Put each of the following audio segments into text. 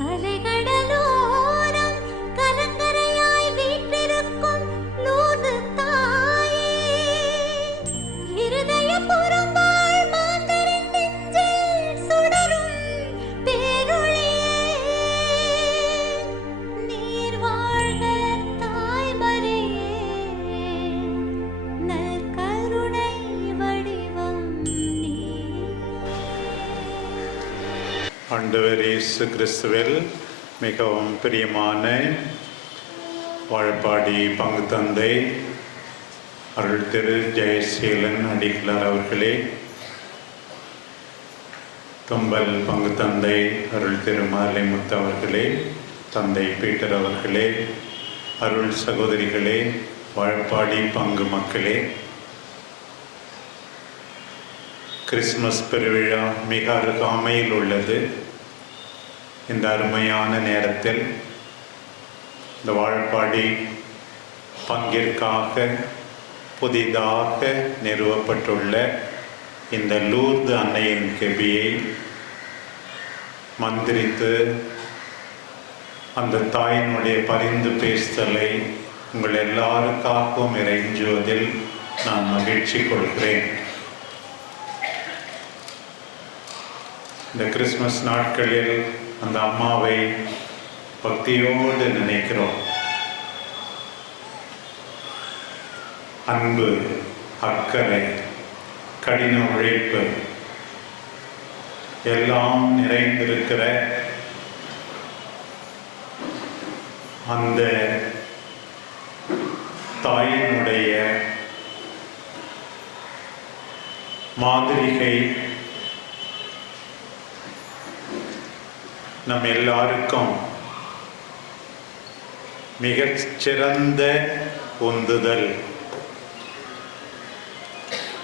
Ale ஆண்டவர் இயேசு கிறிஸ்துவில் மிகவும் பிரியமான வாழப்பாடி பங்கு தந்தை அருள் திரு ஜெயசீலன் அடிகளார் அவர்களே தும்பல் பங்கு தந்தை அருள் திரு மாலைமுத்து அவர்களே தந்தை பீட்டர் அவர்களே அருள் சகோதரிகளே வாழப்பாடி பங்கு மக்களே கிறிஸ்மஸ் பெருவிழா மிக அருகாமையில் உள்ளது. இந்த அருமையான நேரத்தில் இந்த வாழ்பாடி பங்கிற்காக புதிதாக நிறுவப்பட்டுள்ள இந்த லூர்து அன்னையின் கெபியை மந்திரித்து அந்த தாயினுடைய பரிந்து பேசுதலை உங்கள் எல்லாருக்காகவும் இறைஞ்சுவதில் நான் மகிழ்ச்சி கொள்கிறேன். இந்த கிறிஸ்மஸ் நாட்களில் அந்த அம்மாவை பக்தியோடு நினைக்கிறோம். அன்பு அக்கறை கடின உழைப்பு எல்லாம் நிறைந்திருக்கிற அந்த தாயினுடைய மாதிரிகை நம் எல்லாருக்கும் மிகச் சிறந்த உந்துதல்.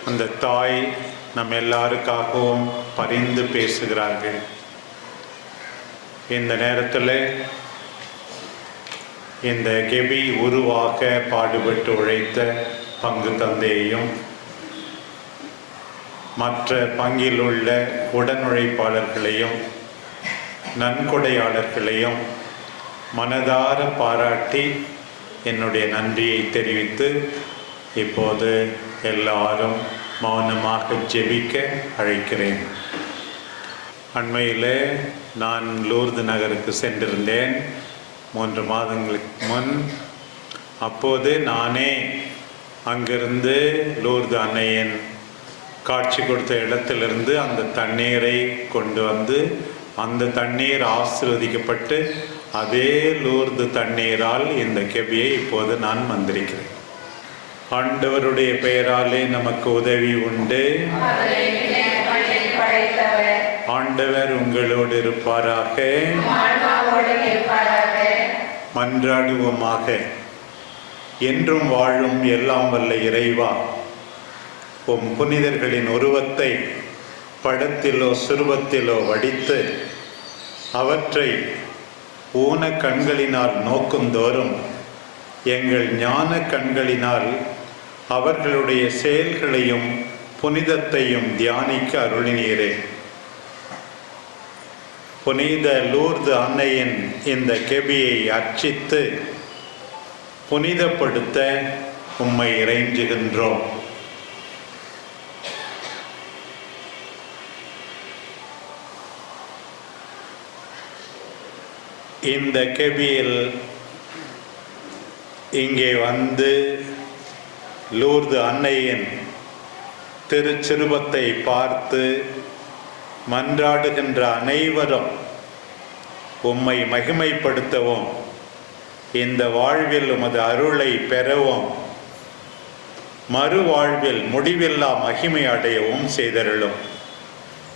அந்த தாய் நம் எல்லாருக்காகவும் பரிந்து பேசுகிறார்கள். இந்த நேரத்தில் இந்த கெபி உருவாக்க பாடுபட்டு உழைத்த பங்கு தந்தையையும் மற்ற பங்கில் உள்ள உடனுழைப்பாளர்களையும் நன்கொடையாளர்களையும் மனதார பாராட்டி என்னுடைய நன்றியை தெரிவித்து இப்போது எல்லாரும் மௌனமாக ஜெபிக்க அழைக்கிறேன். அண்மையில் நான் லூர்து நகருக்கு சென்றிருந்தேன். மூன்று மாதங்களுக்கு முன். அப்போது நானே அங்கிருந்து லூர்து அன்னையின் காட்சி கொடுத்த இடத்திலிருந்து அந்த தண்ணீரை கொண்டு வந்து அந்த தண்ணீர் ஆசீர்வதிக்கப்பட்டு அதே லூர்து தண்ணீரால் இந்த கெபியை இப்போது நான் மந்திரிக்கிறேன் ஆண்டவருடைய பெயராலே நமக்கு உதவி உண்டு. ஆண்டவர் உங்களோடு இருப்பாராக. மன்றாடுவோமாக. என்றும் வாழும் எல்லாம் வல்ல இறைவா. உம் புனிதர்களின் உருவத்தை படத்திலோ சுருவத்திலோ வடித்து அவற்றை ஊன கண்களினால் நோக்குந்தோறும் எங்கள் ஞான கண்களினால் அவர்களுடைய செயல்களையும் புனிதத்தையும் தியானிக்க அருளினீரே. புனித லூர்து அன்னையின் இந்த கெபியை அர்ச்சித்து புனிதப்படுத்த உம்மை இறைஞ்சுகின்றோம். இந்த கெபியில் இங்கே வந்து லூர்து அன்னையின் திருச்சிருபத்தை பார்த்து மன்றாடுகின்ற அனைவரும் உம்மை மகிமைப்படுத்தவும் இந்த வாழ்வில் உமது அருளை பெறவும் மறுவாழ்வில் முடிவில்லா மகிமை அடையவும் செய்தருளும்.